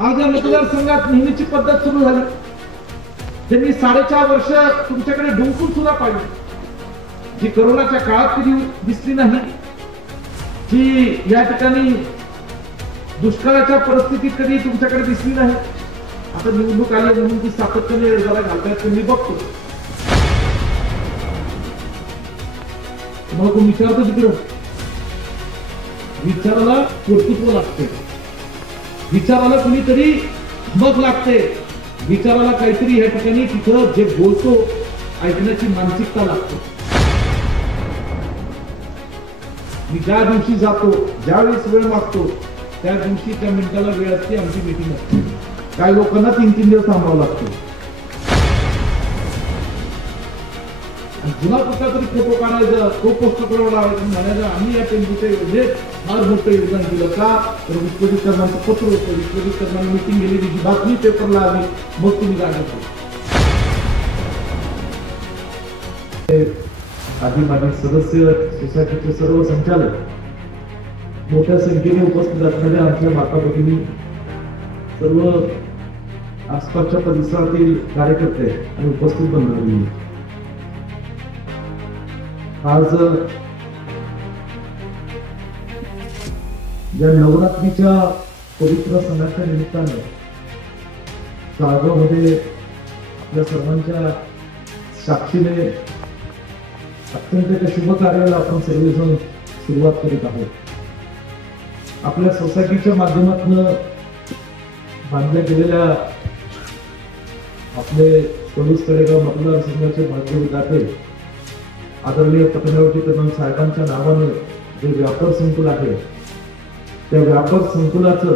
आज या मतदारसंघात नेहमीची पद्धत सुरू झाली. त्यांनी 4.5 वर्ष तुमच्याकडे डुंकून सुद्धा पाहिली, जी कोरोनाच्या काळात कधी दिसली नाही, जी या ठिकाणी दुष्काळाच्या परिस्थितीत कधी तुमच्याकडे दिसली नाही. आता निवडणूक आली म्हणून ती सातत्याने जरा घालतायत मी बघतो. मग विचारतो तिकडं, विचाराला कर्तृत्व लागते, विचाराला कुणीतरी मग लागते, विचाराला काहीतरी या ठिकाणी तिथं जे बोलतो ऐकण्याची मानसिकता लागते. मी ज्या दिवशी जातो, ज्यावेळेस वेळ मागतो, त्या दिवशी त्या मिनिटाला वेळ असते, आमची मीटिंग असते. काही लोकांना 3-3 दिवस थांबावं लागतं. जुना कुठला तरी फोटो काढायचा, तो पोस्ट लावायचा, म्हणायचं आम्ही या टेंबूच्या योजनेत फार मोठं योगदान दिलं. का तर विश्वजीकरणाचं पत्र होतं, विश्वजीकरणाने मीटिंग गेली, जी बातमी पेपरला आली, मग तुम्ही गाडत. आधी माझे सदस्य, सोसायटीचे सर्व संचालक, मोठ्या संख्येने उपस्थित असणाऱ्या आमच्या माता भगिनी, सर्व आसपासच्या परिसरातील कार्यकर्ते आणि उपस्थित बनलेले, आज या नवरात्रीच्या पवित्र सणाच्या निमित्ताने साळगावमध्ये आपल्या सर्वांच्या साक्षीने अत्यंत एका शुभ कार्याला आपण सर्वजण सुरुवात करीत आहोत. आपल्या सोसायटीच्या माध्यमातून बांधल्या गेलेल्या आपले 24 तळेगाव मतदारसंघाचे भाग्य विधाते आदरणीय पतंगरावजी कदम साहेबांच्या नावाने जे व्यापार संकुल आहे, त्या व्यापार संकुलाचं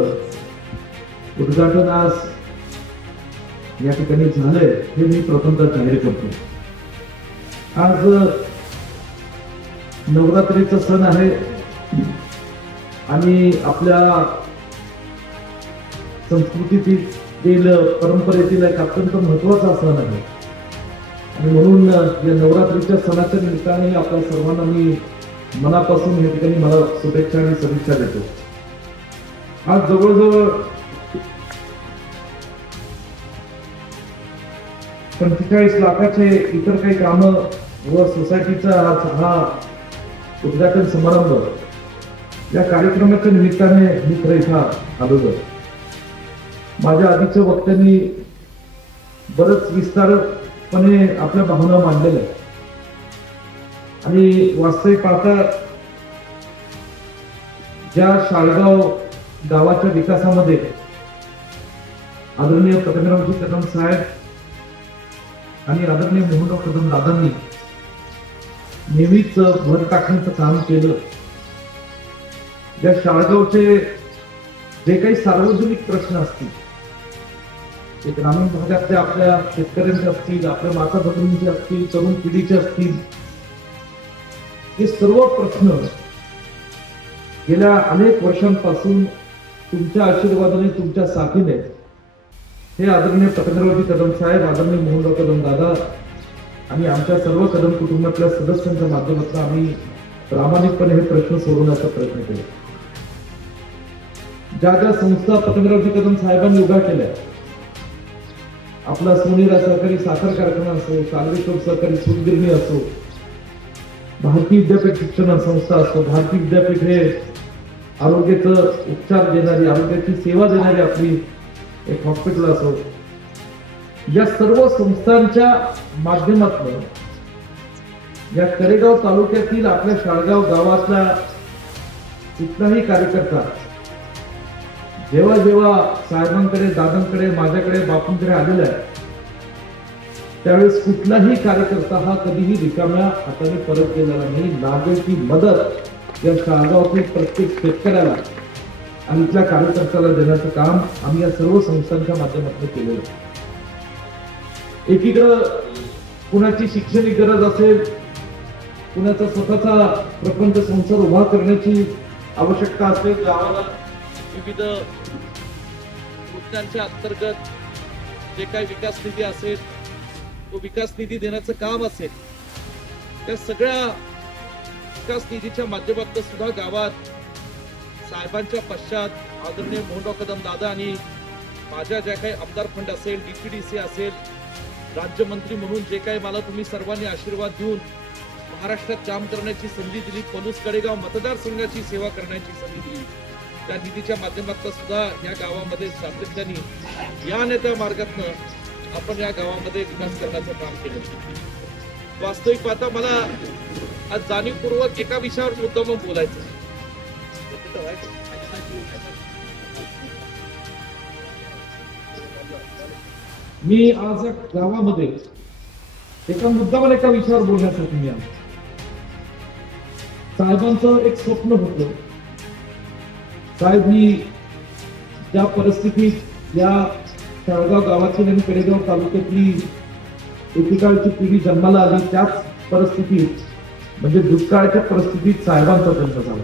उद्घाटन आज या ठिकाणी झालंय, हे मी प्रथमतः जाहीर करतो. आज नवरात्रीचा सण आहे आणि आपल्या संस्कृतीतील परंपरेतील एक अत्यंत महत्वाचा सण आहे. आणि म्हणून या नवरात्रीच्या सणाच्या निमित्ताने आपल्या सर्वांना मी मनापासून या ठिकाणी मला शुभेच्छा आणि सदिच्छा देतो. आज जवळजवळ 45 लाखाचे इतर काही कामं व सोसायटीचा हा उद्घाटन समारंभ या कार्यक्रमाच्या निमित्ताने मी खरं इथं आलो. माझ्या आधीच्या वक्त्यांनी बरंच विस्तारपणे आपल्या भावना मांडलेल्या आहेत आणि वास्तविक पाहता ज्या शाळगाव गावाच्या विकासामध्ये आदरणीय पतंगरावजी कदम साहेब आणि आदरणीय मोहनराव कदम दादांनी नेहमीच भर टाकण्याचं काम केलं. या शाळगावचे जे काही सार्वजनिक प्रश्न असतील, ते ग्रामीण भागातल्या आपल्या शेतकऱ्यांचे असतील, आपल्या माता भगिनींचे असतील, तरुण पिढीचे असतील, हे सर्व प्रश्न गेल्या अनेक वर्षांपासून तुमच्या आशीर्वादाने, तुमच्या साथीने हे आदरणीय पतंगरावजी कदम साहेब, आदरणीय मोहनराव कदम दादा आणि आमच्या सर्व कदम कुटुंबातल्या सदस्यांच्या माध्यमातून आम्ही प्रामाणिकपणे हे प्रश्न सोडवण्याचा प्रयत्न केला. ज्या ज्या संस्था पतंगरावजी कदम साहेबांनी उभ्या केल्या, आपला सोनेरा सहकारी साखर कारखाना असो, कालवेश्वर सहकारी सूतगिरणी असो, भारतीय विद्यापीठ शिक्षण संस्था असो, भारतीय विद्यापीठ हे आरोग्याचं उपचार देणारी, आरोग्याची सेवा देणारी आपली एक हॉस्पिटल असो, या सर्व संस्थांच्या माध्यमातून या करेगाव तालुक्यातील आपल्या शाळगाव गावातला कुठलाही कार्यकर्ता जेव्हा जेव्हा साहेबांकडे, दादांकडे, माझ्याकडे, बापूंकडे आलेला आहे, त्यावेळेस कुठलाही कार्यकर्ता हा कधीही रिकाम्या हाताने परत गेलेला नाही. लागेल ती मदत या शाळगावातील प्रत्येक शेतकऱ्याला आणि इथल्या कार्यकर्त्याला देण्याचं काम आम्ही या सर्व संस्थांच्या माध्यमातून केलेलं आहे. एकीकडं कुणाची शैक्षणिक गरज असेल, कुणाचा स्वतःचा प्रपंच संसार उभा करण्याची आवश्यकता असेल, गावाला विविध योजनांच्या अंतर्गत जे काही विकास निधी असेल, तो विकास निधी देण्याचं काम असेल, त्या सगळ्या विकास निधीच्या माध्यमातून सुद्धा गावात साहेबांच्या पश्चात आदरणीय मोहनराव कदम दादा आणि माझ्या ज्या काही आमदार फंड असेल, डीपीडीसी असेल, राज्यमंत्री म्हणून जे काही मला तुम्ही सर्वांनी आशीर्वाद देऊन महाराष्ट्रात काम करण्याची संधी दिली, पलूस कडेगाव मतदारसंघाची सेवा करण्याची संधी दिली, त्या निधीच्या माध्यमातून सुद्धा या गावामध्ये सातत्याने या नेत्या मार्गातनं आपण या गावामध्ये विकास करण्याचं काम केलं। वास्तविक पाहता मला आज जाणीवपूर्वक एका विषयावर मुद्दाम बोलायचं। मी आज या गावामध्ये एका मुद्दावर एका विषयावर बोलण्यासाठी मी आलो। साहेबांचं एक स्वप्न होतं, साहेब ही ज्या परिस्थितीत या शाळगाव गावाची आणि कडेगाव तालुक्यातली एकेकाळची पिढी जन्माला आली, त्याच परिस्थितीत म्हणजे दुष्काळाच्या परिस्थितीत साहेबांचा जन्म झाला।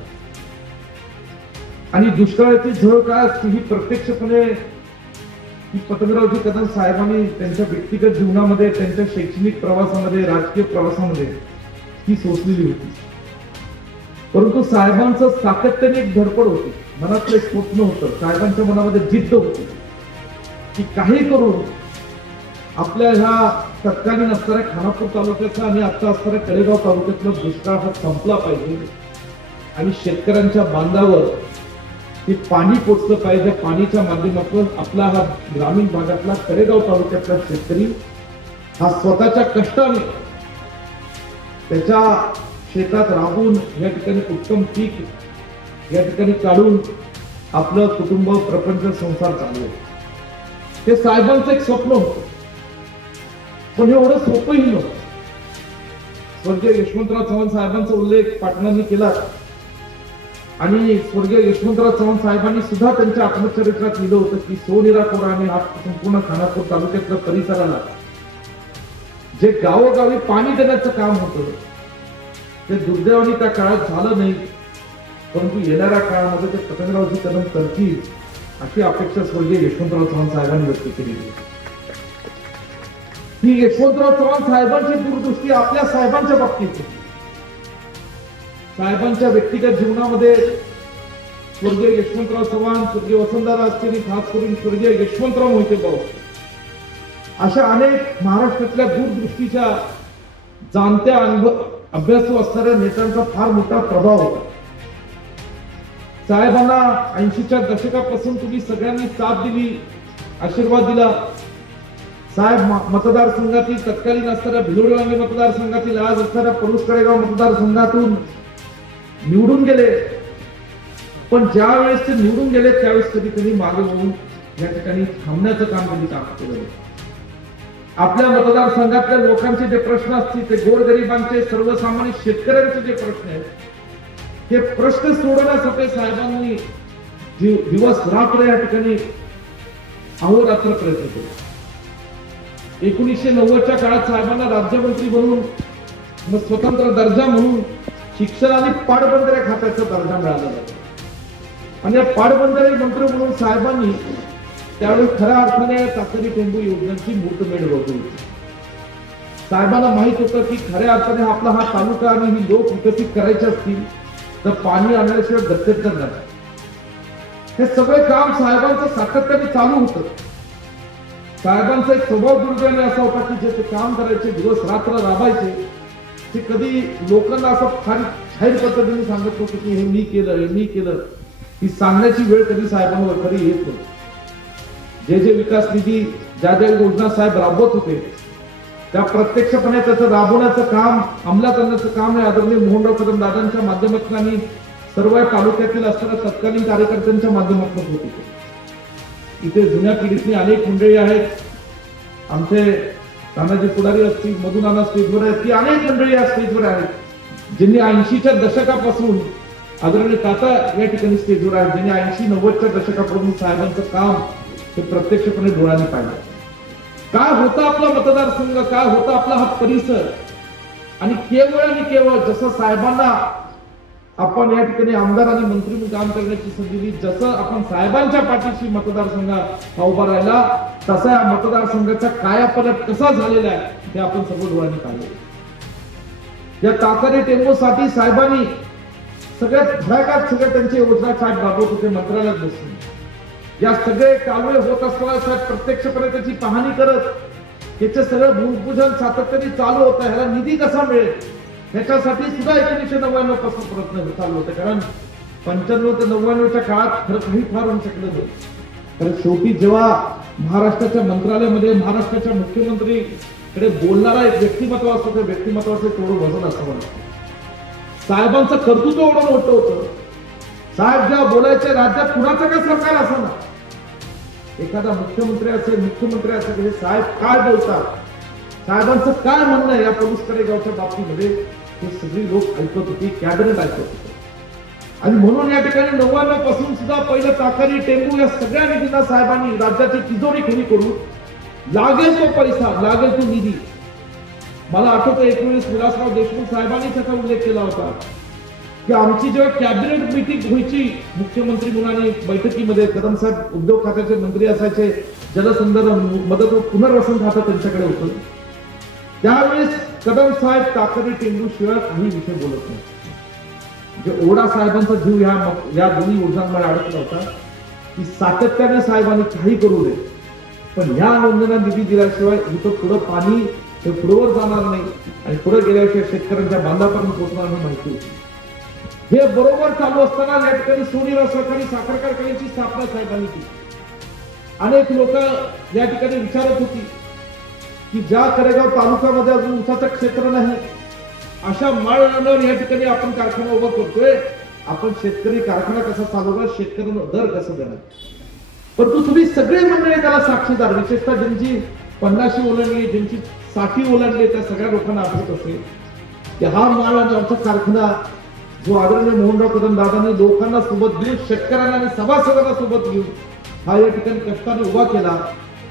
आणि दुष्काळाची झळ काय असते ही प्रत्यक्षपणे पतंगरावजी कदम साहेबांनी त्यांच्या व्यक्तिगत जीवनामध्ये, त्यांच्या शैक्षणिक प्रवासामध्ये, राजकीय प्रवासामध्ये ही सोसलेली होती। परंतु साहेबांचं सातत्याने एक धडपड होती, मनातलं एक स्वप्न होतं, साहेबांच्या मनामध्ये जिद्द होती की काही करून आपल्या ह्या तत्कालीन असणाऱ्या खानापूर तालुक्याचा आणि आता असणाऱ्या कडेगाव तालुक्यातला दुष्काळ हा संपला पाहिजे आणि शेतकऱ्यांच्या बांधावर ते पाणी पोचलं पाहिजे। पाणीच्या माध्यमातून आपला हा ग्रामीण भागातला कडेगाव तालुक्यातला शेतकरी हा स्वतःच्या कष्टाने त्याच्या शेतात राबून या ठिकाणी उत्तम पीक या ठिकाणी काढून आपलं कुटुंब, प्रपंच, संसार चालवतो। हे साहेबांचं एक स्वप्न होतं, पण एवढं सोपंही नव्हतं। स्वर्गीय यशवंतराव चव्हाण साहेबांचा उल्लेख पाटलांनी केला आणि स्वर्गीय यशवंतराव चव्हाण साहेबांनी सुद्धा त्यांच्या आत्मचरित्रात लिहिलं होतं की सोनेराकोरा आणि हा संपूर्ण खानापूर तालुक्यातल्या परिसराला जे गावोगावी पाणी देण्याचं काम होतं ते दुर्दैवाने त्या काळात झालं नाही, परंतु येणाऱ्या काळामध्ये ते पतंगरावजी कदम करतील अशी अपेक्षा स्वर्गीय यशवंतराव चव्हाण साहेबांनी व्यक्त केली। ही यशवंतराव चव्हाण साहेबांची दूरदृष्टी आपल्या साहेबांच्या बाबतीत होती। साहेबांच्या व्यक्तिगत जीवनामध्ये स्वर्गीय यशवंतराव चव्हाण, स्वर्गीय वसंतदादा असतील, खास करून स्वर्गीय यशवंतराव मोहिते भाऊ अशा अनेक महाराष्ट्रातल्या दूरदृष्टीच्या जाणत्या अभ्यासू असणाऱ्या नेत्यांचा फार मोठा प्रभाव होता। साहेबांना 80च्या दशकापासून तुम्ही सगळ्यांनी साथ दिली, आशीर्वाद दिला। साहेब मतदारसंघातील तत्कालीन असणाऱ्या भिलोडवांगी मतदारसंघातील आज असणाऱ्या पलूस कडेगाव मतदारसंघातून निवडून गेले, पण ज्या वेळेस ते निवडून गेले त्यावेळेस कधी कधी मागे होऊन या ठिकाणी थांबण्याचं काम कधी काम केलं। आपल्या मतदारसंघातल्या लोकांचे जे प्रश्न असतील, ते गोरगरिबांचे, सर्वसामान्य शेतकऱ्यांचे जे प्रश्न आहेत, हे प्रश्न सोडवण्यासाठी साहेबांनी दिवस रात्र या ठिकाणी अहोरात्र प्रयत्न केले। 1990च्या काळात साहेबांना राज्यमंत्री म्हणून स्वतंत्र दर्जा म्हणून शिक्षण आणि पाटबंधारे खात्याचा दर्जा मिळालेला आणि या पाटबंधारे मंत्री म्हणून साहेबांनी त्यावेळी खऱ्या अर्थाने ताकदी टेंबू योजनेची मुहूर्तमेढ रोवली। साहेबांना माहित होतं की खऱ्या अर्थाने आपला हा तालुका आणि ही लोक विकसित करायचे असतील तर पाणी आणल्याशिवाय गत्यंतर नाही। हे सगळे काम साहेबांचं सातत्याने चालू होतं। साहेबांचा एक स्वभाव दुर्दैवाने असा होता की जे ते काम करायचे, दिवस रात्र राबायचे, ते कधी लोकांना असं फार जाहीर पद्धतीने सांगत होते की हे मी केलं, हे मी केलं, ही सांगण्याची वेळ कधी साहेबांवर कधी येत नव्हती। जे जे विकास निधी, ज्या ज्या योजना साहेब राबवत होते त्या प्रत्यक्षपणे त्याचं राबवण्याचं काम, अंमलात आणण्याचं काम हे आदरणीय मोहनराव कदम दादांच्या माध्यमातून आणि सर्व तालुक्यातील असणाऱ्या तत्कालीन कार्यकर्त्यांच्या माध्यमातून होत होते। इथे जुन्या पिढीतली अनेक मंडळी आहेत, आमचे तानाजी पुढारी असतील, मधुनाना स्टेजवर आहेत, ती अनेक मंडळी या स्टेजवर आहेत ज्यांनी 80च्या दशकापासून आदरणीय ताता या ठिकाणी स्टेजवर आहेत, ज्यांनी 80-90च्या दशकापासून साहेबांचं काम हे प्रत्यक्षपणे डोळ्यांनी पाहिलं। काय होता आपला मतदारसंघ, काय होता आपला हा परिसर, आणि केवळ जसं साहेबांना आपण या ठिकाणी आमदार आणि मंत्री म्हणून काम करण्याची संधी दिली, जसं आपण साहेबांच्या पाठीशी मतदारसंघ हा उभा राहिला, तसा या मतदारसंघाचा कायापालट कसा झालेला आहे हे आपण सर्व डोळ्यांनी पाहिलं। या ताकदी टेंबूसाठी साहेबांनी सगळ्यात भयानक सगळ्या त्यांची योजना साहेब राबवत होते मंत्रालयात बसून। या सगळे कालवे होत असताना साहेब प्रत्यक्षपणे त्याची पाहणी करत याचे सगळं भूमिपूजन सातत्याने चालू होतं. ह्याला निधी कसा मिळेल ह्याच्यासाठी सुद्धा 1999 पासून प्रयत्न चालू होते. कारण 95 ते 99च्या काळात खरं काही फार होऊ शकलं नाही. कारण शेवटी जेव्हा महाराष्ट्राच्या मंत्रालयामध्ये महाराष्ट्राच्या मुख्यमंत्रीकडे बोलणारा एक व्यक्तिमत्व असतो त्या व्यक्तिमत्वाचं थोडं वजन असावं. साहेबांचं कर्तृत्व एवढं मोठं होतं. साहेब जेव्हा बोलायचे राज्यात कुणाचं काय सरकार असं ना एखादा मुख्यमंत्री असेल हे साहेब काय बोलतात साहेबांचं काय म्हणणं आहे या पोलीस कडेगावच्या बाबतीमध्ये हे सगळी लोक ऐकत होती. कॅबिनेट ऐकत होते. आणि म्हणून या ठिकाणी 99 पासून सुद्धा पहिलं ताकारी टेंबू या सगळ्या निधींना साहेबांनी राज्याची तिजोरी खुली करून लागेल तो पैसा लागेल तो निधी. मला आठवतं एक वेळेस विलासराव देशमुख साहेबांनी त्याचा उल्लेख केला होता की आमची जेव्हा कॅबिनेट मीटिंग व्हायची मुख्यमंत्री मुलांनी बैठकीमध्ये कदम साहेब उद्योग खात्याचे मंत्री असायचे जलसंधारण मदत व पुनर्वसन खातं त्यांच्याकडे होतं. त्यावेळेस कदम साहेब ताकदी टेंबू शिवाय काही विषय बोलत नाही. म्हणजे ओढा साहेबांचा जीव या दोन्ही योजनांमध्ये अडकला होता की सातत्याने साहेबांनी काही करू नये पण ह्या नोंदणीला निधी दिल्याशिवाय इथं पुढं पाणी हे पुढवर जाणार नाही आणि पुढे गेल्याशिवाय शेतकऱ्यांच्या बांधापर्यंत पोहोचणार नाही माहिती होती. हे बरोबर चालू असताना या ठिकाणी सोनीराव सहकारी साखर कारखान्याची स्थापना साहेबांनी केली. अनेक लोक या ठिकाणी विचारत होती की ज्या कडेगाव तालुक्यामध्ये अजून ऊसाचं क्षेत्र नाही अशा माळरानावर या ठिकाणी आपण कारखाना उभा करतोय. आपण शेतकरी कारखाना कसा चालवणार शेतकऱ्यांना दर कसं देणार. परंतु तुम्ही सगळे मंडळी त्याला साक्षीदार विशेषतः ज्यांची 50 ओलांडली ज्यांची 60 ओलांडली त्या सगळ्या लोकांना आठवत असेल की हा माळरानावरचा कारखाना जो आदरणीय मोहनराव कदम दादांनी लोकांना सोबत घेऊन शेतकऱ्यांना आणि सभासदांना सोबत घेऊन हा या ठिकाणी कष्टाने उभा केला.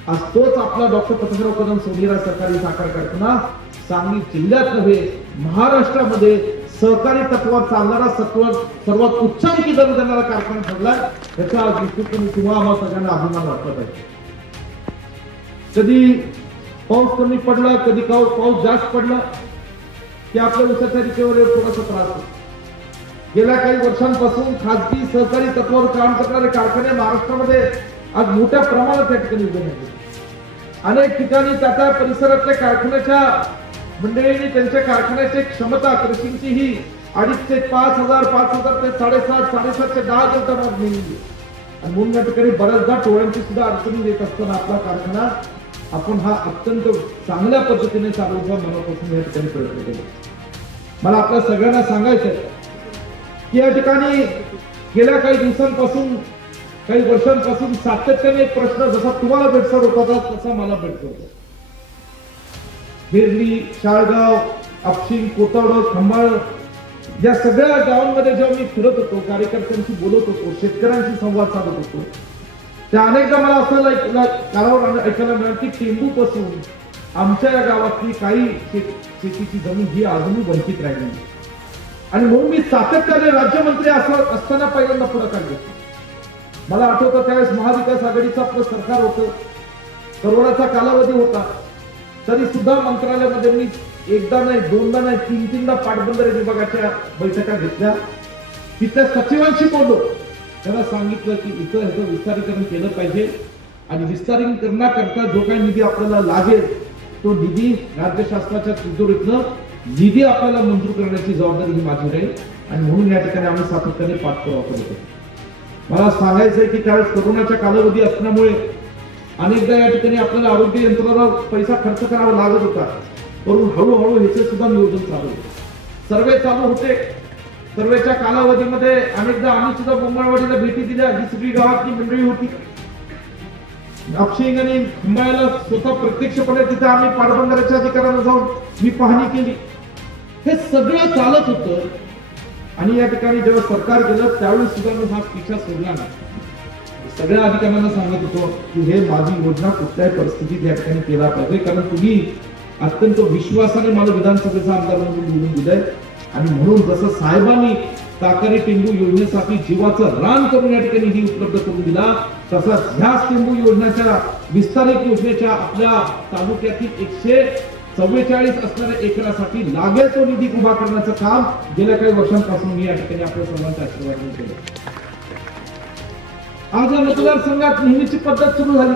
आज तोच आपला डॉक्टर पतंगराव कदम सोनीराव सहकारी साखर कारखाना सांगली जिल्ह्यात नव्हे महाराष्ट्रामध्ये सहकारी तत्वावर चालणारा सर्वात उच्चांकी दर देणारा कारखाना ठरला. याचा दृष्टिकोन किंवा आम्हाला सगळ्यांना अभिमान वाटला पाहिजे. कधी पाऊस कमी पडला कधी पाऊस जास्त पडला की आपल्या ऊसाच्या रिकेवर थोडासा त्रास होतो. गेल्या काही वर्षांपासून खासगी सहकारी तत्वावर काम करणारे कारखाने महाराष्ट्रामध्ये आज मोठ्या प्रमाणात त्या ठिकाणी उभे आहेत. अनेक ठिकाणी त्या परिसरातल्या कारखान्याच्या मंडळींनी त्यांच्या कारखान्याची क्षमता कृषींची ही 2.5 ते 5,000 5,000 ते 7,500 7,500 ते 10,000 नेली. आणि म्हणून या ठिकाणी बऱ्याचदा टोळ्यांची सुद्धा अडचणी येत असताना आपला कारखाना आपण हा अत्यंत चांगल्या पद्धतीने चालवण्याचा मनापासून या ठिकाणी प्रयत्न केला. मला आपल्या सगळ्यांना सांगायचं आहे की या ठिकाणी गेल्या काही दिवसांपासून काही वर्षांपासून सातत्याने एक प्रश्न जसा तुम्हाला भेडसावत होता तसा मला भेटतो होता. हिरली शाळगाव आपशिंग कोतावड खंबाळ या सगळ्या गावांमध्ये जेव्हा मी फिरत होतो कार्यकर्त्यांशी बोलत होतो शेतकऱ्यांशी संवाद साधत होतो त्या अनेकदा मला असं कानावर ऐकायला मिळालं की टेंबू पासून आमच्या या गावातली काही शेतीची जमीन ही अजूनही वंचित राहिली आणि म्हणून मी सातत्याने राज्यमंत्री असताना पहिल्यांदा पुढाकार घेतला. मला आठवतं त्यावेळेस महाविकास आघाडीचं आपलं सरकार होतं. कोरोनाचा कालावधी होता तरी सुद्धा मंत्रालयामध्ये मी एकदा नाही दोनदा नाही 3-3दा पाटबंधारे विभागाच्या बैठका घेतल्या. तिथल्या सचिवांशी बोललो त्यांना सांगितलं की इथं ह्याचं विस्तारीकरण केलं पाहिजे आणि विस्तारीकरणाकरता जो काही निधी आपल्याला लागेल तो निधी राज्य शासनाच्या तिजोरीतनं निधी आपल्याला मंजूर करण्याची जबाबदारी ही माझी राहील आणि म्हणून या ठिकाणी आम्ही सातत्याने पाठपुरावा करत होतो. मला सांगायचंय की त्यावेळेस कोरोनाच्या कालावधी असल्यामुळे अनेकदा या ठिकाणी आपल्याला आरोग्य यंत्रणावर पैसा खर्च करावा लागत होता. परंतु हळूहळू ह्याचे सुद्धा नियोजन चालू होते. सर्वे चालू होते. सर्वेच्या कालावधीमध्ये अनेकदा आम्ही सुद्धा बोंबाळवाडीला भेटी दिल्या. ही सगळी गावातली मंडळी होती. आपशिंग आणि खंबाळ्याला स्वतः प्रत्यक्षपणे तिथे आम्ही पाटबंधाऱ्याच्या अधिकाऱ्यांना जाऊन मी पाहणी केली. हे सगळं चालत होतं आणि या ठिकाणी जेव्हा सरकार गेलं त्यावेळी सुद्धा मी हा पिछा सोडला नाही. सगळ्या अधिकाऱ्यांना सांगत होतो की हे माझी योजना कुठल्याही परिस्थितीत या ठिकाणी केला पाहिजे कारण तुम्ही अत्यंत विश्वासाने मला विधानसभेचा आमदार म्हणून निवडून दिलंय आणि म्हणून जसं साहेबांनी ताकारी टेंबू योजनेसाठी जीवाचं रान करून या ठिकाणी ही उपलब्ध करून दिला तसंच ह्या टेंबू योजनेच्या विस्तारित योजनेच्या आपल्या तालुक्यातील 144 असणाऱ्या एकरासाठी लागेल तो निधी उभा करण्याचं काम गेल्या काही वर्षांपासून मी या ठिकाणी आपल्या सर्वांच्या आशीर्वादाने केलं. आज या मतदारसंघात नेहमीची पद्धत सुरू झाली.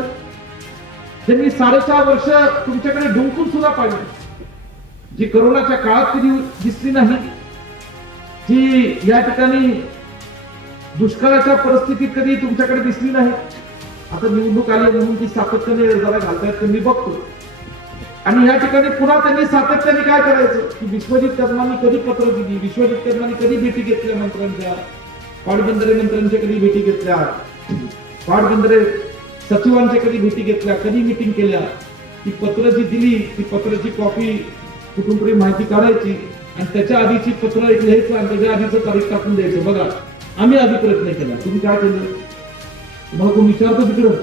त्यांनी 4.5 वर्ष तुमच्याकडे डुंकून सुद्धा पाहिजे, जी कोरोनाच्या काळात कधी दिसली नाही, जी या ठिकाणी दुष्काळाच्या परिस्थितीत कधी तुमच्याकडे दिसली नाही. आता निवडणूक आली म्हणून ती सातत्याने जरा घालतायत मी बघतो. आणि या ठिकाणी पुन्हा त्यांनी सातत्याने काय करायचं की विश्वजित कदमांनी कधी पत्र दिली, विश्वजित कदमांनी कधी भेटी घेतल्या मंत्र्यांच्या, पाटबंधारे मंत्र्यांच्या कधी भेटी घेतल्या, पाटबंधारे सचिवांच्या कधी भेटी घेतल्या, कधी मीटिंग केल्या. ती पत्र जी दिली ती पत्राची कॉपी कुठून माहिती काढायची आणि त्याच्या आधीची पत्र एक लिहायचं आणि त्याच्या आधीचं तारीख टाकून द्यायचं. बघा आम्ही आधी प्रयत्न केला, तुम्ही काय केलं? तुम्हाला कोण विचारतो तिकडं?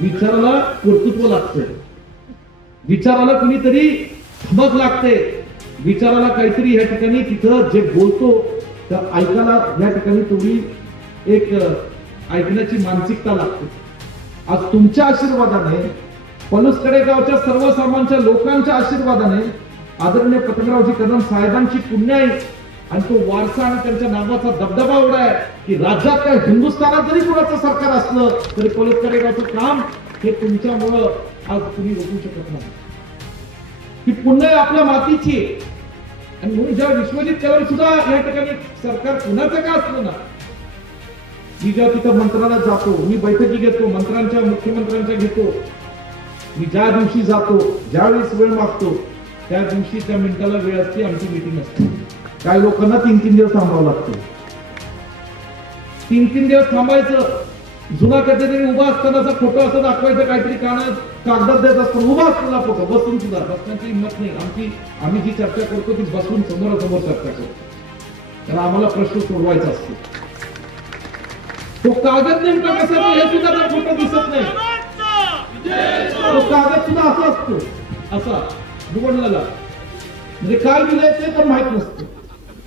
विचाराला कर्तृत्व लागतंय, विचाराला कुणीतरी धमक लागते, विचाराला काहीतरी या ठिकाणी तिथं जे बोलतो तर ऐकायला या ठिकाणी थोडी एक ऐकण्याची मानसिकता लागते. आज तुमच्या आशीर्वादाने, पलुसकडे गावच्या सर्वसामान्य लोकांच्या आशीर्वादाने आदरणीय पतंगरावजी कदम साहेबांची पुण्याई आणि तो वारसा आणि त्यांच्या नावाचा दबदबा एवढा आहे की राज्यात काय हिंदुस्थानात जरी कुणाचं सरकार असलं तरी पलुसकडे गावचं काम हे तुमच्यामुळं आज कुणी रोखू शकत नाही. ही पुण्य आपल्या मातीची आणि म्हणून जेव्हा विश्वजित केल्यावर सुद्धा या ठिकाणी सरकार कुणाचं का असलं ना, मी जेव्हा तिथं मंत्रालयात जातो, मी बैठकी घेतो, मंत्र्यांच्या मुख्यमंत्र्यांच्या घेतो, मी ज्या दिवशी जातो, ज्यावेळेस वेळ मागतो त्या दिवशी त्या मिनिटाला वेळ असते, आमची मीटिंग असते. काही लोकांना 3-3 दिवस थांबावं लागतं. 3-3 दिवस थांबायचं. जुना कधीतरी उभा असतानाचा फोटो असं दाखवायचं, काहीतरी कागदात द्यायचा असतो, उभा असताना फोटो, बसून सुद्धा बसण्याची हिंमत नाही. आम्ही जी चर्चा करतो ती बसून समोरासमोर चर्चा करतो, तर आम्हाला प्रश्न सोडवायचा असतो. तो कागद नेमका कसा हे सुद्धा त्या फोटो दिसत नाही. तो कागद सुद्धा असा असतो, असा निवडलेला, म्हणजे काय दिलंय ते पण माहित नसतं.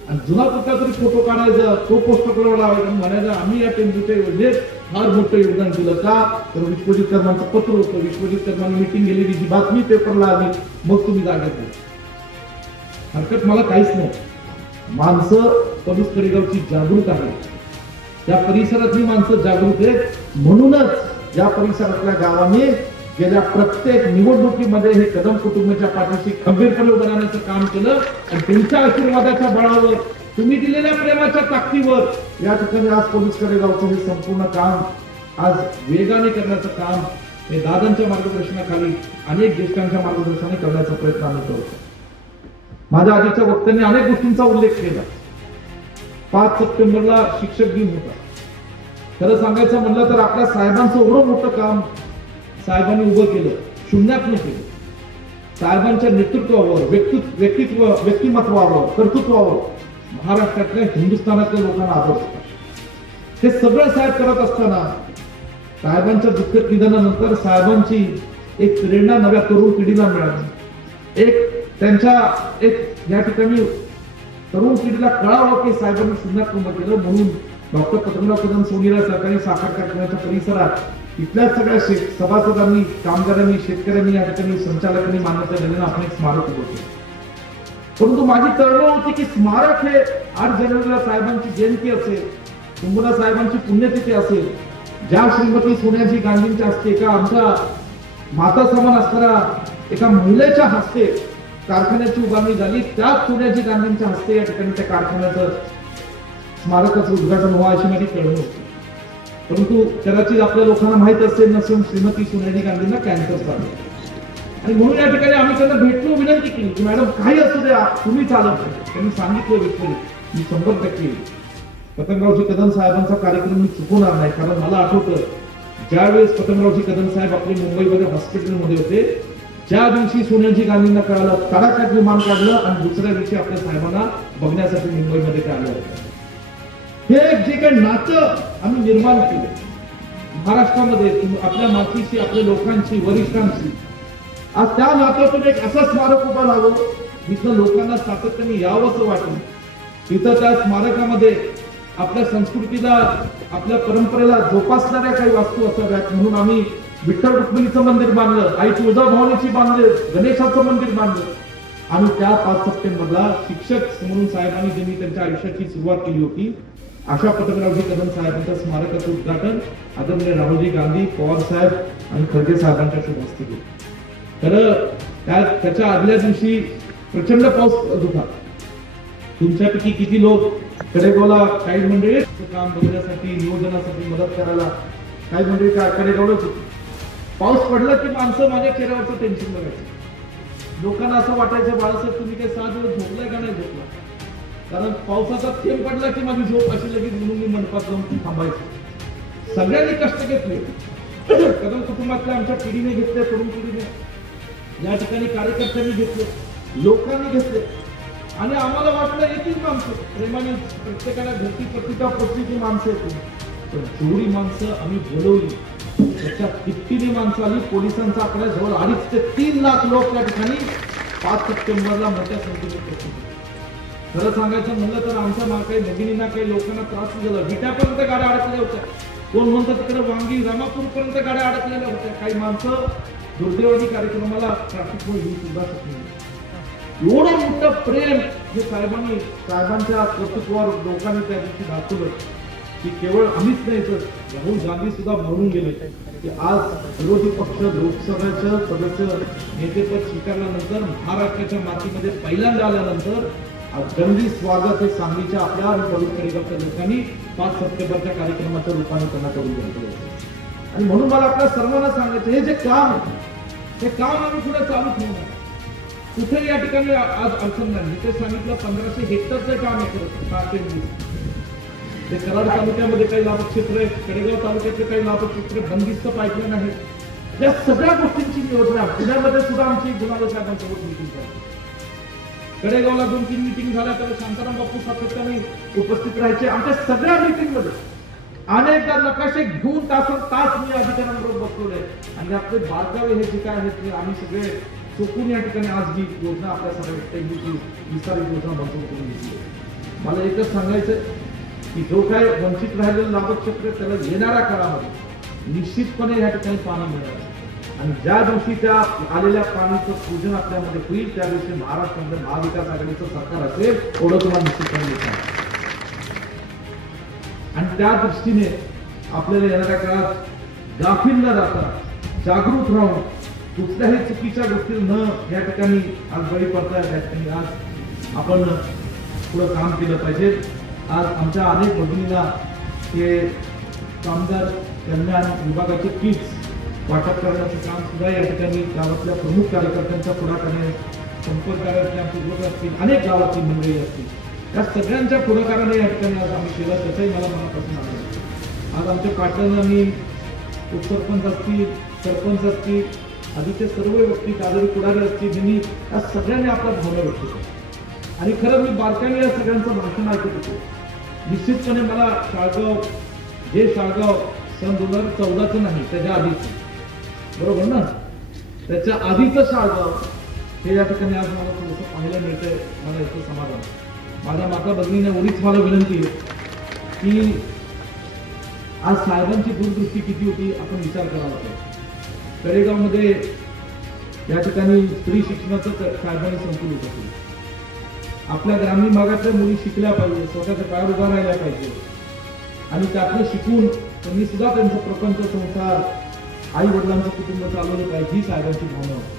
आणि जुना कुठला तरी फोटो काढायचा, तो पोस्टरला लावायचा, म्हणायचं आम्ही या टेंबूच्या योजनेत फार मोठं योगदान दिलं. का तर विश्वजित कर्मांचं पत्र होतं, विश्वजित कर्मांनी मीटिंग गेलेली, जी बातमी पेपरला आली, मग तुम्ही जागेत. हरकत मला काहीच नाही. माणसं पलुसकडे गावची जागृत आहे, त्या परिसरातली माणसं जागृत आहेत. म्हणूनच या परिसरातल्या गावांनी गेल्या प्रत्येक निवडणुकीमध्ये हे कदम कुटुंबाच्या पाठीशी खंबीरपणे उभं राहण्याचं काम केलं. आणि तुमच्या आशीर्वादाच्या बळावर, तुम्ही दिलेल्या प्रेमाच्या ताकदीवर या ठिकाणी आज पलुसकडे गावचं हे संपूर्ण काम आज वेगाने करण्याचं काम हे दादांच्या मार्गदर्शनाखाली, अनेक ज्येष्ठांच्या मार्गदर्शनाने करण्याचा प्रयत्न आम्ही करतो. माझ्या आधीच्या वक्त्यांनी अनेक गोष्टींचा उल्लेख केला. 5 सप्टेंबरला शिक्षक दिन होता. खरं सांगायचं म्हणलं तर आपल्या साहेबांचं एवढं मोठं काम साहेबांनी उभं केलं, शून्यातनं केलं. साहेबांच्या नेतृत्वावर, व्यक्तिमत्वावर, कर्तृत्वावर महाराष्ट्रातल्या, हिंदुस्थानातल्या लोकांना आदर होता. हे सगळं साहेब करत असताना साहेबांच्या दुःखद निधनानंतर साहेबांची एक प्रेरणा नव्या तरुण पिढीला मिळाली. एक या ठिकाणी तरुण पिढीला कळावं की साहेबांनी शून्यात उभं केलं. म्हणून डॉक्टर पतंगराव कदम सोनीरा सरकारी साखर कारखान्याच्या परिसरात इथल्या सगळ्या सभासदांनी, कामगारांनी, शेतकऱ्यांनी, या ठिकाणी संचालकांनी मान्यता दिल्यानं आपण एक स्मारक उभं केलं. परंतु माझी तळमळ होती की स्मारक हे 8 जानेवारीला साहेबांची जयंती असेल, कुंभोरा साहेबांची पुण्यतिथी असेल, ज्या श्रीमती सोनियाजी गांधींच्या हस्ते, एका आमच्या माता समान असणाऱ्या एका महिलेच्या हस्ते कारखान्याची उभारणी झाली, त्याच सोनियाजी गांधींच्या हस्ते या ठिकाणी त्या कारखान्याचं स्मारकाचं उद्घाटन व्हावं अशी माझी तळमळ होती. परंतु कदाचित आपल्या लोकांना माहित असेल नसेल, श्रीमती सोनियाजी गांधींना कॅन्सर झाला आणि म्हणून या ठिकाणी आम्ही त्यांना भेटलो, विनंती केली की मॅडम काही असू द्या, तुम्ही चालत. त्यांनी सांगितलं विचारित मी 100% पतंगरावजी कदम साहेबांचा कार्यक्रम मी चुकवणार नाही. कारण मला आठवतं ज्यावेळेस पतंगरावजी कदम साहेब आपले मुंबईमध्ये हॉस्पिटलमध्ये होते, ज्या दिवशी सोनियाजी गांधींना कळालं, तडाख्यात विमान काढलं आणि दुसऱ्या दिवशी आपल्या साहेबांना बघण्यासाठी मुंबईमध्ये ते आले होते. हे जे काही नातं आम्ही निर्माण केलं महाराष्ट्रामध्ये आपल्या मातीशी, आपल्या लोकांची, वरिष्ठांची, आज त्या नात्यातून एक असं स्मारक उभं राहावं जिथं लोकांना सातत्याने यावंसं वाटलं. तिथं त्या स्मारकामध्ये आपल्या संस्कृतीला, आपल्या परंपरेला जोपासणाऱ्या काही वस्तू असाव्यात. म्हणून आम्ही विठ्ठल रुक्मिणीचं मंदिर बांधलं, आई तुळजाभवानीची बांधलं, गणेशाचं मंदिर बांधलं. आणि त्या 5 सप्टेंबरला शिक्षक म्हणून साहेबांनी ज्यांनी त्यांच्या आयुष्याची सुरुवात केली होती आशा पतंगरावजी कदम साहेबांच्या स्मारकाचं उद्घाटन आदरणीय राहुलजी गांधी, पवार साहेब आणि खडगे साहेबांच्या शुभ हस्ते केलं. खरं त्याच्या आदल्या दिवशी प्रचंड पाऊस पडत होता. तुमच्यापैकी किती लोक कडेगावला काही मंडळी काम बघण्यासाठी नियोजनासाठी मदत करायला काही मंडळी कडेगावलाच होती. पाऊस पडला की माणसं माझ्या चेहऱ्यावरचं टेन्शन बघायचं. लोकांना असं वाटायचं बाळासाहेब तुम्ही काही 6 दिवस झोपलाय का नाही झोपला, कारण पावसाचा थेंब पडला की माझी झोप अशी लगेच म्हणून मी मंडपात जाऊन थांबायचं. सगळ्यांनी कष्ट घेतले. कदम कुटुंबातल्या आमच्या पिढीने घेतले, तरुण पिढीने, या ठिकाणी कार्यकर्त्यांनी घेतले, लोकांनी घेतले आणि आम्हाला वाटलं येतील माणसं प्रेमाने प्रत्येकाला घरची प्रतिका पोचलीची माणसं येतील. पण जेवढी माणसं आम्ही बोलवली त्याच्या तिप्पटीने माणसं आली. पोलिसांचा आकडा जवळ 2.5 ते 3 लाख लोक त्या ठिकाणी 5 सप्टेंबरला मोठ्या संख्येने उपस्थित होते. खरं सांगायचं म्हणलं तर आमच्या काही भगिनींना काही लोकांना त्रास झाला. विट्यापर्यंत गाड्या अडकल्या होत्या. कोण म्हणतात तिकडे वांगी रामापूर पर्यंत गाड्या अडकलेल्या होत्या. काही माणसं दुर्दैवानी कार्यक्रमाला ट्रॅफिकमुळे येऊ सुद्धा शकली. एवढं मोठं प्रेम हे साहेबांच्या कर्तृत्वावर लोकांनी त्या दिवशी दाखवलं की केवळ आम्हीच नाही तर राहुल गांधी सुद्धा म्हणून गेले की आज विरोधी पक्ष लोकसभेचं सदस्य नेतेपद स्वीकारल्यानंतर महाराष्ट्राच्या मातीमध्ये पहिल्यांदा आल्यानंतर जंगी स्वागत हे सांगलीच्या आपल्या कडेगावच्या लोकांनी 5 सप्टेंबरच्या कार्यक्रमाच्या रूपाने त्यांना करून घेतलं. आणि म्हणून मला आपल्या सर्वांना सांगायचं हे जे काम हे काम आम्ही पुढे चालू ठेवणार. कुठे या ठिकाणी आज अडचण नाही. ते सांगितलं 1500 हेक्टरचं काम आहे. ते कराड तालुक्यामध्ये काही लाभक्षेत्र आहे, कडेगाव तालुक्यातले काही लाभक्षेत्र बंदिस्त पाईपलाईन आहे. या सगळ्या गोष्टींची योजना पुण्यामध्ये सुद्धा आमची गुणाला साहेबांसोबत मीटिंग झाली. कडेगावला 2-3 मीटिंग झाल्या तर शांताराम बापू सातत्याने उपस्थित राहायचे. आमच्या सगळ्या मीटिंग मध्ये अनेकदा नकाशे घेऊन तास मी अधिकाऱ्यांबरोबर बसलोय आणि आपले बारकावे हे जे काय आहेत ते आम्ही सगळे चोखून या ठिकाणी आज ही योजना आपल्या सगळ्या विस्तारित योजना मंजूर करून घेतली. मला एकच सांगायचं की जो काय वंचित राहिलेलं लाभक्षेत्र त्याला येणाऱ्या काळामध्ये निश्चितपणे या ठिकाणी पाणी मिळणार आणि ज्या दिवशी त्या आलेल्या पाण्याचं पूजन आपल्यामध्ये होईल त्या दिवशी महाराष्ट्रामध्ये महाविकास आघाडीचं सरकार असेल एवढं तुम्हाला निश्चितपणे येतं. आणि त्या दृष्टीने आपल्याला येणाऱ्या काळात गाफील न राहता जागृत राहून कुठल्याही चुकीच्या गोष्टी न या ठिकाणी आज बळी पडता या ठिकाणी आज आपण पुढे काम केलं पाहिजे. आज आमच्या अनेक भगिनींना हे कामगार कल्याण विभागाचे किट्स वाटप करण्याचं काम सुद्धा या ठिकाणी गावातल्या प्रमुख कार्यकर्त्यांच्या पुढाकाराने संपर्काने आमचे लोक असतील, अनेक गावातील मंडळी असतील, या सगळ्यांच्या पुढाकाराने या ठिकाणी आज आम्ही केलं. त्याचाही मला मनापासून आनंद. आज आमच्या पाटलांनी उपसरपंच असतील, सरपंच असतील, आधीचे सर्व व्यक्ती दादरी पुढारी असतील, त्यांनी या सगळ्यांनी आपला भावना व्यक्त केला. आणि खरं मी बारकाईने या सगळ्यांचं भाषण ऐकत होतो. निश्चितपणे मला शाळगाव सन 2014चं नाही त्याच्या आधीच, बरोबर ना, त्याच्या आधीचं शाळगाव हे या ठिकाणी आज मला थोडंसं पाहायला मिळतंय. मला याचं समाधान. माझ्या माता भगिनीने एवढीच मला विनंती आहे की आज साहेबांची दूरदृष्टी किती होती आपण विचार करावा लागतो. कडेगावमध्ये या ठिकाणी स्त्री शिक्षणाचं साहेबांनी संकुल होतं. आपल्या ग्रामीण भागातल्या मुली शिकल्या पाहिजे, स्वतःच्या पायावर उभा राहिल्या पाहिजे आणि त्यातलं शिकून त्यांनी सुद्धा त्यांचा प्रपंच संसार आई वडिलांचं कुटुंब चालवलं पाहिजे ही साहेबांची भावना होती.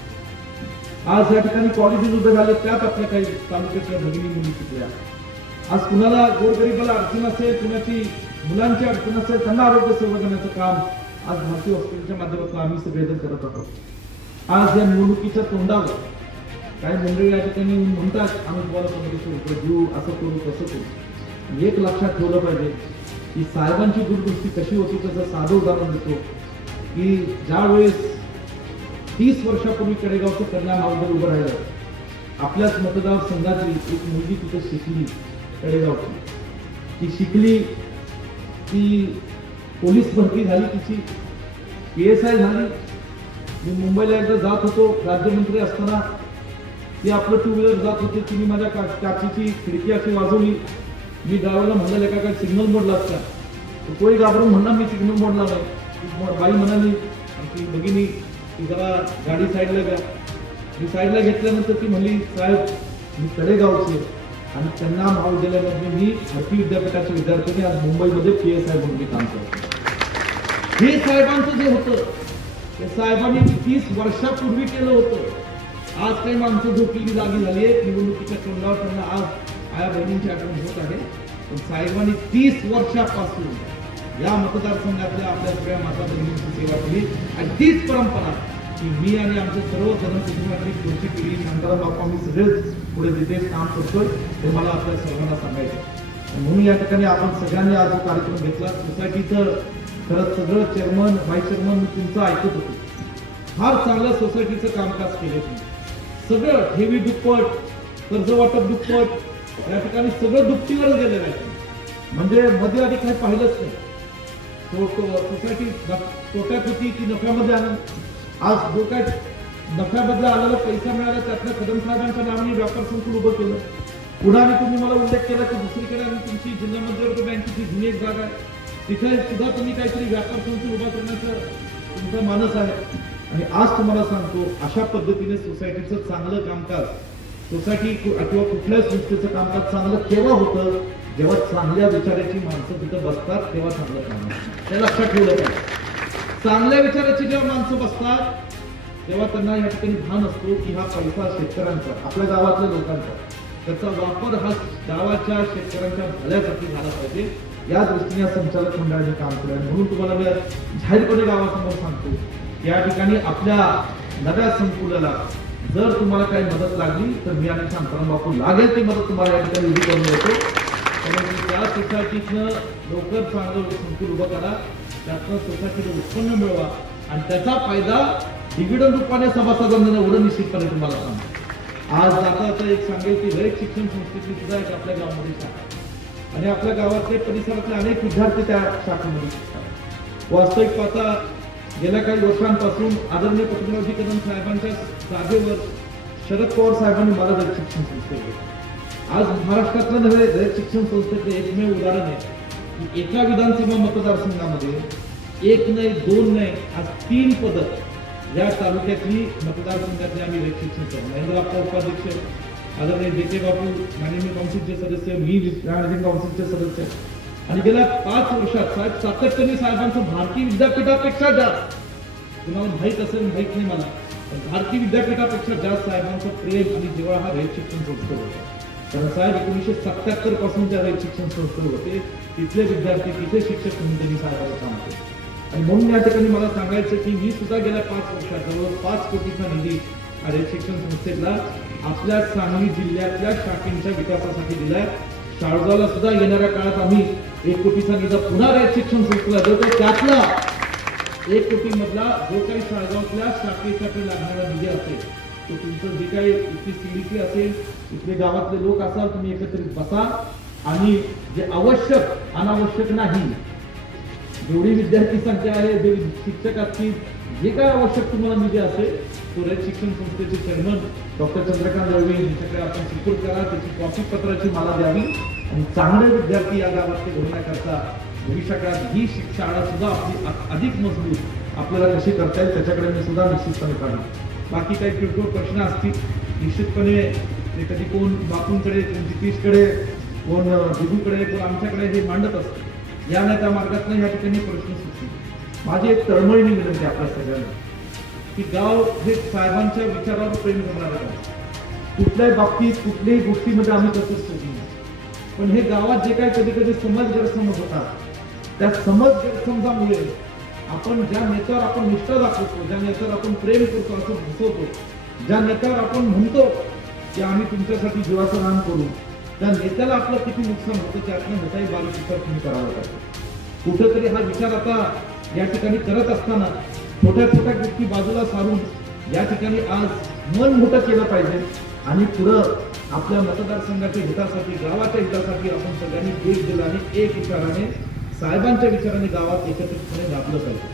आज या ठिकाणी कॉलेजेस उभे झाले, त्यात आपल्या काही तालुक्यातल्या भगिनी मुली शिकल्या. आज कुणाला गोरगरिबाला अडचण असेल, कुणाची मुलांची अडचण असेल, त्यांना आरोग्य सेवा देण्याचं काम आज भारतीय हॉस्पिटलच्या माध्यमातून आम्ही सगळेजण करत आहोत. आज या निवडणुकीच्या तोंडावर काही मंडळी या ठिकाणी म्हणतात आम्ही तुम्हाला 1500 रुपये देऊ, असं करू तसं करू. एक लक्षात ठेवलं पाहिजे की साहेबांची दूरदृष्टी कशी होती. त्याचं साधं उदाहरण देतो की ज्या वेळेस 30 वर्षापूर्वी कडेगावचं कल्याण हॉलवर उभं राहिलं, आपल्याच मतदारसंघातली एक मुलगी तिथे शिकली, कडेगावची. ती शिकली, ती पोलीस भरती झाली, तिची PSI झाली. मी मुंबईला एकदा जात होतो राज्यमंत्री असताना, ती आपलं 2 व्हीलर जात होते, तिने माझ्या काचीची खिडकी अशी वाजवली. मी ड्रायव्हरला म्हणलं लेका काय सिग्नल मोडला असता, तोही घाबरून म्हणला मी सिग्नल मोडला नाही. बाई म्हणाली ती भगिनी की जरा गाडी साईडला घ्या. मी साईडला घेतल्यानंतर ती म्हणली साहेब मी कडेगावची आणि त्यांना महाविद्यालयामध्ये मी भारती विद्यापीठाच्या विद्यार्थ्यांनी आज मुंबईमध्ये PSI म्हणून काम करतो. हे साहेबांचं जे होतं ते साहेबांनी 30 वर्षापूर्वी केलं होतं. आज काही माणसं झोपलेली जागी झाली आहेत, निवडणुकीच्या तोंडावर त्यांना आज आया बहिणींची आठवण होत आहे. पण साहेबांनी 30 वर्षापासून या मतदारसंघातल्या आपल्या सगळ्या माता बहिणींची सेवा केली आणि तीच परंपरा की मी आणि आमचे सर्व जनप्रतिनिधींनी पुढची पिढी शांताराम बापू आम्ही सगळेच पुढे तिथे काम करतोय ते मला आपल्या सर्वांना सांगायचं. म्हणून या ठिकाणी आपण सगळ्यांनी आज जो कार्यक्रम घेतला सोसायटीचं खरंच सगळं चेअरमन व्हाईस चेअरमन तुमचं ऐकत होतो. फार चांगलं सोसायटीचं कामकाज केलं तुम्ही. सगळं ठेवी दुप्पट, कर्ज वाटप दुप्पट, या ठिकाणी सगळं दुपटीवर गेलेलं आहे. म्हणजे मध्ये आधी काही पाहिलंच नाही. सोसायटी तोट्यात होती की नफ्यामध्ये आलं. आज जो काय नफ्याबद्दल आलेला पैसा मिळाला त्यातल्या कदम साहेबांच्या नावाने व्यापार संकुल उभं केलं. पुन्हा तुम्ही मला उल्लेख केला की दुसरीकडे आणि तुमची जिल्हा मध्यवर्ती बँकेची जुनी एक जागा आहे तिथे सुद्धा तुम्ही काहीतरी व्यापार संकुल उभा करण्याचा तुमचा मानस आहे. आणि आज तुम्हाला सांगतो अशा पद्धतीने सोसायटीचं चांगलं कामकाज सोसायटी किंवा कुठल्याच संस्थेचं कामकाज चांगलं केव्हा होतं जेव्हा चांगल्या विचाराची माणसं तिथं बसतात तेव्हा चांगलं काम होतं. ते लक्षात ठेवलं पाहिजे. चांगल्या विचाराची जेव्हा माणसं बसतात तेव्हा त्यांना या ठिकाणी भान असतो की हा पैसा शेतकऱ्यांचा आपल्या गावातल्या लोकांचा त्याचा वापर हा गावाच्या शेतकऱ्यांच्या भल्यासाठी झाला पाहिजे या दृष्टीने संचालक मंडळाने काम केलं. म्हणून तुम्हाला मी जाहीरपणे गावासमोर सांगतो या ठिकाणी आपल्या नव्या संकुलाला जर तुम्हाला काही मदत लागली तर मी आणि शांताराम बापू लागेल ती मदत तुम्हाला या ठिकाणी उभी करून देतो. त्यामुळे त्या सोसायटीतनं लवकर चांगलं संकुल उभं करा, त्यातनं सोसायटीचं उत्पन्न मिळवा आणि त्याचा फायदा डिव्हिडंड रूपाने सभासदांना एवढं निश्चितपणे तुम्हाला सांगतो. आज आता एक सांगेल की रयत शिक्षण संस्थेची सुद्धा एक आपल्या गावामध्ये शाखा आणि आपल्या गावातले परिसरातले अनेक विद्यार्थी त्या शाखेमध्ये शिकतात. वास्तविक पाहता गेल्या काही वर्षांपासून आदरणीय पटवर्धन कदम साहेबांच्या जागेवर शरद पवार साहेबांनी मला रयत शिक्षण संस्थेत आज महाराष्ट्रातलं नव्हे रयत शिक्षण संस्थेचं एकमेव उदाहरण आहे की एका विधानसभा मतदारसंघामध्ये एक नाही दोन नाही आज 3 पदं या तालुक्यातली मतदारसंघातली आम्ही रयत शिक्षण संस्था महेंद्र आपला उपाध्यक्ष आदरणीय JK बापू मॅनेजमेंट काउन्सिलचे सदस्य मी मॅनेजिंग काउन्सिलचे सदस्य आणि गेल्या 5 वर्षात साहेब सातत्याने साहेबांचं भारतीय विद्यापीठापेक्षा जास्त तुम्हाला माहित असेल माहित नाही मला पण भारतीय विद्यापीठापेक्षा जास्त साहेबांचं प्रेम आणि जिव्हाळा हा रयत शिक्षण संस्थेवर होता. कारण साहेब 1977 पासून त्या रयत शिक्षण संस्थेवर होते. तिथले विद्यार्थी तिथे शिक्षक म्हणून त्यांनी साहेबांचं काम केलं आणि म्हणून या ठिकाणी मला सांगायचं की मी सुद्धा गेल्या 5 वर्षात जवळ 5 कोटीचा निधी रयत शिक्षण संस्थेला आपल्या सांगली जिल्ह्यातल्या शाखेच्या विकासासाठी दिलाय. शाळगावला सुद्धा येणाऱ्या काळात आम्ही 1 कोटीचा निधी पुन्हा रयत शिक्षण संस्थेला देतो. त्यातला 1 कोटी मधला जो काही शाळगावच्या शाखेसाठी लागणारा निधी असेल तो तुमचं जे काही इथली CDC असेल इथले गावातले लोक असाल तुम्ही एकत्रित बसा आणि जे आवश्यक अनावश्यक नाही जेवढी विद्यार्थी संख्या आहे जे शिक्षक असतील जे काय आवश्यक तुम्हाला निधी असेल तो रयत शिक्षण संस्थेचे चेअरमन डॉक्टर चंद्रकांत दळवी यांच्याकडे आपण सुपूर्द करा. त्याची कॉपी पत्राची मला द्यावी आणि चांगले विद्यार्थी या गावात घडवण्याकरता भविष्यकाळात ही शाळा सुद्धा आपली अधिक मजबूत आपल्याला कशी करता येईल त्याच्याकडे मी सुद्धा निश्चितपणे काढू. बाकी काही किरकोळ प्रश्न असतील निश्चितपणे ते कधी कोण बापूंकडे कोण जितीशकडे कोण दिदूकडे कोण आमच्याकडे हे मांडत असतं. या नाही त्या मार्गातून या ठिकाणी प्रश्न सुटतील. माझी एक तळमळीने विनंती आपल्या सगळ्यांना की गाव हे साहेबांच्या विचारावर प्रेम करणारं गाव कुठल्याही बाबतीत कुठल्याही गोष्टीमध्ये आम्ही तसंच सोडली पण हे गावात जे काही कधी कधी समज गैरसमज होतात त्या समज गैरसमजामुळे आपण ज्या नेत्यावर आपण निष्ठा दाखवतो ज्या नेत्यावर आपण प्रेम करतो असं दिसवतो ज्या नेत्यावर आपण म्हणतो की आम्ही तुमच्यासाठी जीवाचं रान करू त्या नेत्याला आपलं किती नुकसान होतं त्यातनं मोठाही बारीक विचार तुम्ही करावा लागतो. कुठेतरी हा विचार आता या ठिकाणी करत असताना छोट्या छोट्या गोष्टी बाजूला सारून या ठिकाणी आज मन मोठं केलं पाहिजे आणि पुढं आपल्या मतदारसंघाच्या हितासाठी गावाच्या हितासाठी आपण सगळ्यांनी देश दिला आणि एक विचाराने साहेबांच्या विचाराने गावात एकत्रितपणे राबलं पाहिजे.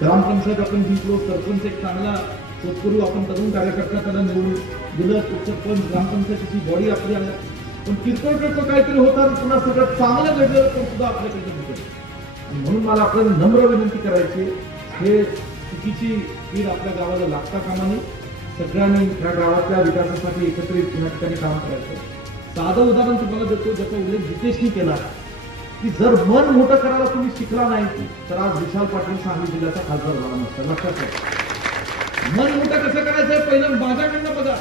ग्रामपंचायत आपण जिंकलो सरपंच एक चांगला पोतकरू आपण तरुण कार्यकर्ता त्यांना निवडून दिलं सरपंच ग्रामपंचायतीची बॉडी आपली आल्या पण किरकोळ काहीतरी होतं पुन्हा सगळं चांगलं घडलं पण सुद्धा आपल्याकडे भेटेल. म्हणून मला आपल्याला नम्र विनंती करायची हे चुकीची कीड आपल्या गावाला लागता कामा नये. सगळ्यांनी या गावातल्या विकासासाठी एकत्रित या ठिकाणी काम करायचं. साधं उदाहरण तुम्हाला देतो, ज्याचा उल्लेख जितेशनी केला की जर मन मोठं करायला तुम्ही शिकला नाही तर आज विशाल पाटील सांगली जिल्ह्याचा खासदार झाला नसता. लक्षात ठेवा, मन मोठं कसं करायचं पहिलं माझ्याकडनं बघा.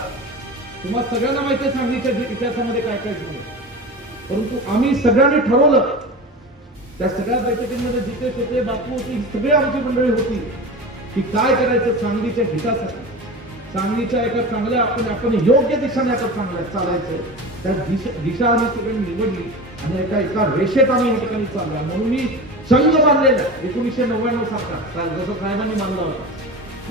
तुम्हाला सगळ्यांना माहिती आहे सांगलीच्या इतिहासामध्ये काय काय झालं, परंतु आम्ही सगळ्यांनी ठरवलं. त्या सगळ्या बैठकीमध्ये जितेश होते, बापू होते, ही सगळी आमची मंडळी होती की काय करायचं सांगलीच्या हितासाठी, सांगलीच्या एका चांगल्या आपण योग्य दिशेने आता चांगल्या चालायचं. त्या दिशा आम्ही सगळी निवडली आणि एका रेषेत आम्ही या ठिकाणी चालला. म्हणून मी संघ बांधलेला 1999 सारखा जसं साहेबांनी मानला होता.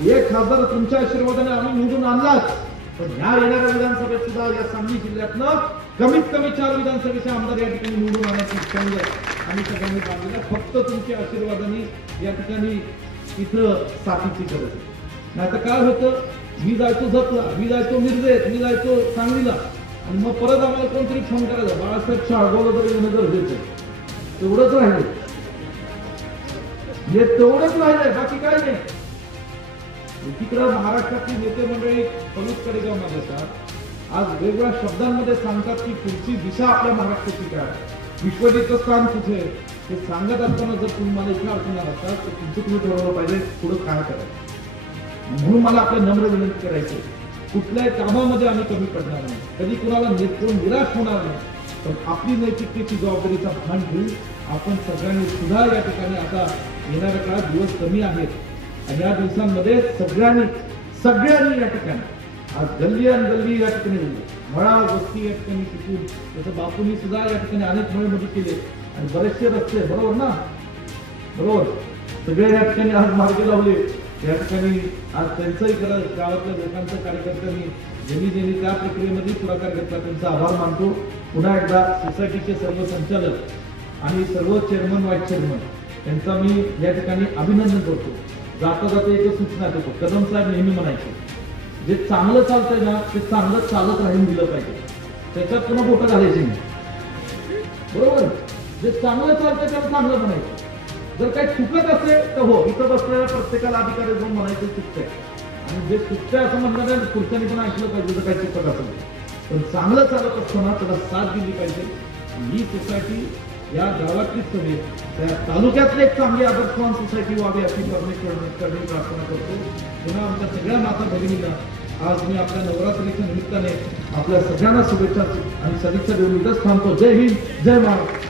एक खासदार तुमच्या आशीर्वादाने आम्ही निवडून आणलाच, पण ह्या येणाऱ्या विधानसभेत सुद्धा या सांगली जिल्ह्यातनं कमीत कमी 4 विधानसभेचे आमदार या ठिकाणी निवडून आणण्याची संघ आम्ही सगळ्यांनी बांधलेला. फक्त तुमच्या आशीर्वादाने या ठिकाणी इथं साथीची गरज आहे. नाही तर काय होतं, मी जायचो जतला, मी जायचो मिरजेत, मी जायचो सांगलीला आणि मग परत आम्हाला कोणतरी फोन करायचा, बाळासाहेब शाळगावला तरी येणं गरजेचं आहे. तेवढंच राहिले, हे तेवढंच राहिलंय, बाकी काय नाही. एकीकडे महाराष्ट्रातली नेते मंडळी पलूसकडे जाऊन येतात, आज वेगवेगळ्या शब्दांमध्ये सांगतात की पुढची दिशा आपल्या महाराष्ट्राची काय, विश्वजितचं स्थान कुठे, हे सांगत असताना जर तुम्ही मला इथे अडचण असतात तर तुमचं तुम्ही ठरवलं पाहिजे पुढे काय करायचं. म्हणून मला आपल्या नम्र विनंती करायची, कुठल्याही कामामध्ये आम्ही कमी पडणार नाही, कधी कुणाला निराश होणार नाही, पण आपली नैतिकतेची जबाबदारीचा भान घेऊन आपण सगळ्यांनी सुद्धा या ठिकाणी आता येणाऱ्या काळात दिवस कमी आहेत आणि या दिवसांमध्ये सगळ्यांनी या ठिकाणी आज गल्ली आणि गल्ली या ठिकाणी मळा वस्ती या ठिकाणी शिकून, जसं बापूंनी सुद्धा या ठिकाणी अनेक मळे मध्ये केले आणि बरेचसे रस्ते, बरोबर ना, बरोबर सगळे या ठिकाणी आज मार्ग लावले. या ठिकाणी आज त्यांचंही गावातल्या लोकांच्या कार्यकर्त्यांनी ज्यांनी त्या प्रक्रियेमध्ये पुढाकार घेतला त्यांचा आभार मानतो. पुन्हा एकदा सोसायटीचे सर्व संचालक आणि सर्व चेअरमन, व्हाईस चेअरमन यांचा मी या ठिकाणी अभिनंदन करतो. जाता जाता एक सूचना देतो, कदम साहेब नेहमी म्हणायचे, जे चांगलं चालतंय ना ते चांगलं चालत राहून दिलं पाहिजे, त्याच्यात पुन्हा बोटं घालायचे नाही, बरोबर. जे चांगलं चालतंय त्याला चांगलं म्हणायचं, जर काही चुकत असेल तर हो, इथं बसलेल्या प्रत्येकाला अधिकारी जाऊन म्हणायचं चुकतंय, आणि जे चुकतंय असं म्हणणार नाही पुढच्यानी पण ऐकलं पाहिजे जर काही चुकत असेल. पण चांगलं चालत असताना त्याला साथ दिली पाहिजे. ही सोसायटी या गावातलीच सगळे त्या तालुक्यातली एक चांगली आदर्शवान सोसायटी व्हावी अशी करणे प्रार्थना करतो. पुन्हा आमच्या सगळ्या माता भगिनींना आज मी आपल्या नवरात्रीच्या निमित्ताने आपल्या सगळ्यांना शुभेच्छा आणि सदिच्छा देऊन इथंच थांबतो. जय हिंद, जय महाराष्ट्र.